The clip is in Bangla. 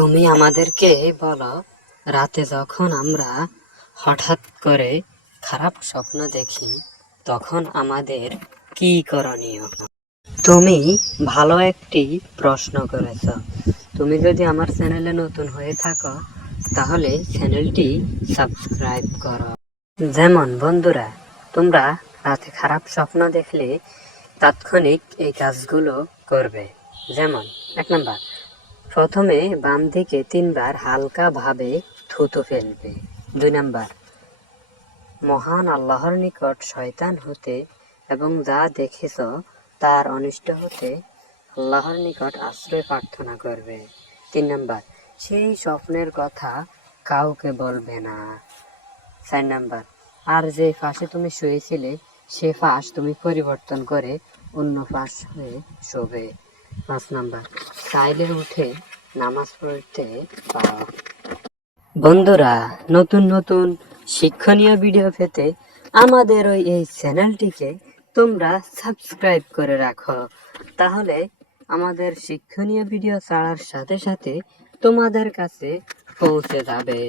তুমি আমাদেরকে বলো, রাতে যখন আমরা হঠাৎ করে খারাপ স্বপ্ন দেখি, তখন আমাদের কি করণীয়? তুমি ভালো একটি প্রশ্ন করেছ। তুমি যদি আমার চ্যানেলে নতুন হয়ে থাকো, তাহলে চ্যানেলটি সাবস্ক্রাইব করো। যেমন, বন্ধুরা, তোমরা রাতে খারাপ স্বপ্ন দেখলে তাৎক্ষণিক এই কাজগুলো করবে। যেমন, এক নাম্বার প্রথমে বাম দিকে তিনবার হালকা ভাবে থুতু ফেলবে। দুই নাম্বার, মহান আল্লাহর নিকট শয়তান হতে এবং যা দেখেছ তার অনিষ্ট হতে আল্লাহর নিকট আশ্রয় প্রার্থনা করবে। তিন নাম্বার, সেই স্বপ্নের কথা কাউকে বলবে না। চার নাম্বার, আর যে ফাঁসে তুমি শুয়েছিলে, সে ফাঁস তুমি পরিবর্তন করে অন্য ফাঁস হয়ে শোবে। পাঁচ নাম্বার চাইলে উঠে নামাজ পড়তে বন্ধুরা, নতুন নতুন শিক্ষণীয় ভিডিও পেতে আমাদের ওই এই চ্যানেলটিকে তোমরা সাবস্ক্রাইব করে রাখো। তাহলে আমাদের শিক্ষণীয় ভিডিও ছাড়ার সাথে সাথে তোমাদের কাছে পৌঁছে যাবে।